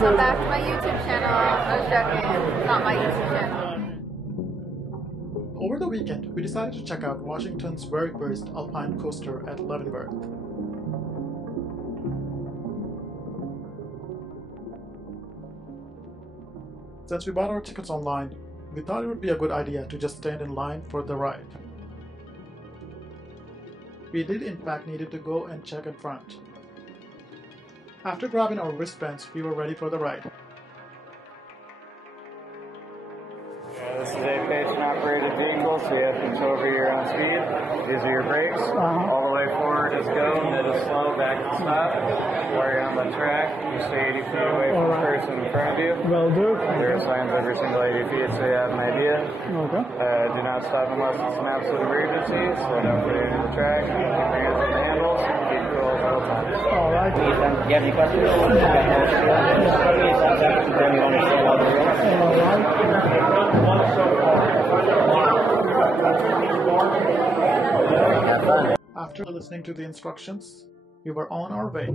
Welcome back to my YouTube channel. I was joking. It's not my YouTube channel. Over the weekend, we decided to check out Washington's very first Alpine coaster at Leavenworth. Since we bought our tickets online, we thought it would be a good idea to just stand in line for the ride. We did in fact needed to go and check in front. After grabbing our wristbands, we were ready for the ride. This is a patron-operated vehicle, so you have control over your own speed. These are your brakes. All the way forward is go, mid is slow, back is stop. While you're on the track, you stay 80 feet away from the person in front of you. Will do. There are signs every single 80 feet, so you have an idea. Okay. Do not stop unless it's an absolute emergency, so don't put it into the track. Keep your hands on the handles, keep cool at all times. All right. Do you have any questions? After listening to the instructions, we were on our way.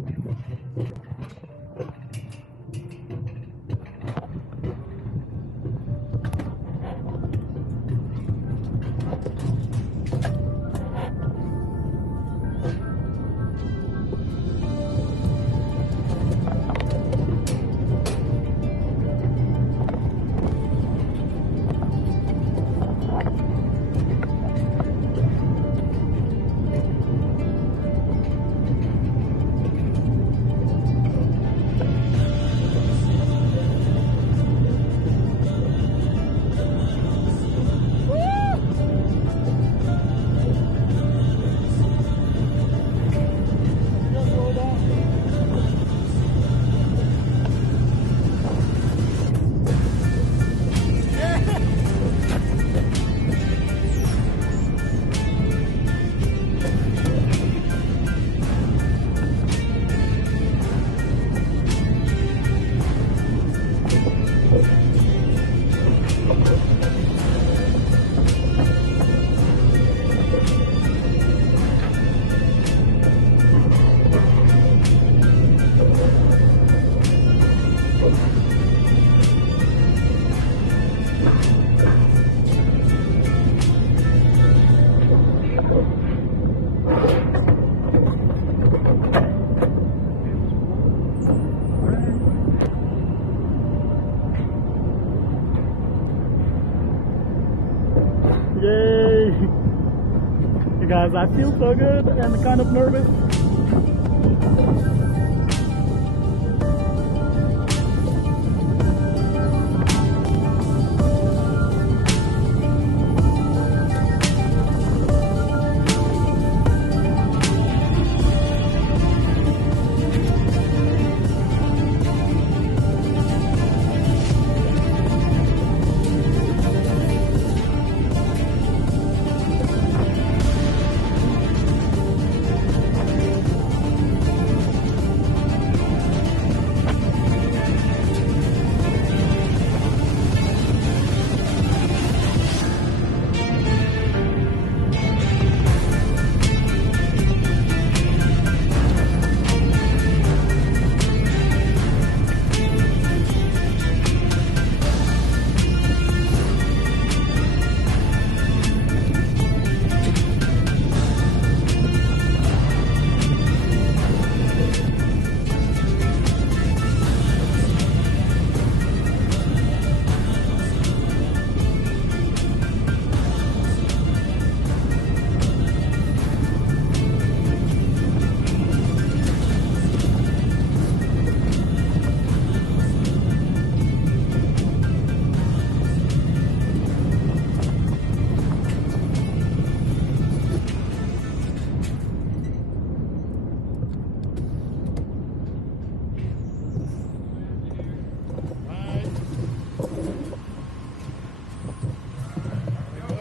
Yay! You guys, I feel so good and kind of nervous.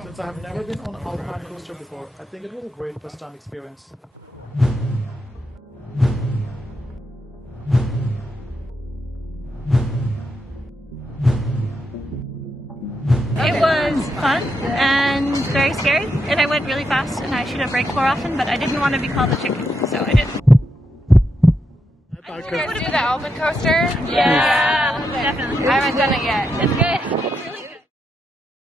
Since I have never been on an Alpine coaster before, I think it was a great first time experience. It was fun and very scary, and I went really fast, and I should have braked more often, but I didn't want to be called a chicken, so I didn't. You guys do the Alpine coaster? Yeah, definitely. I haven't done it yet. It's good.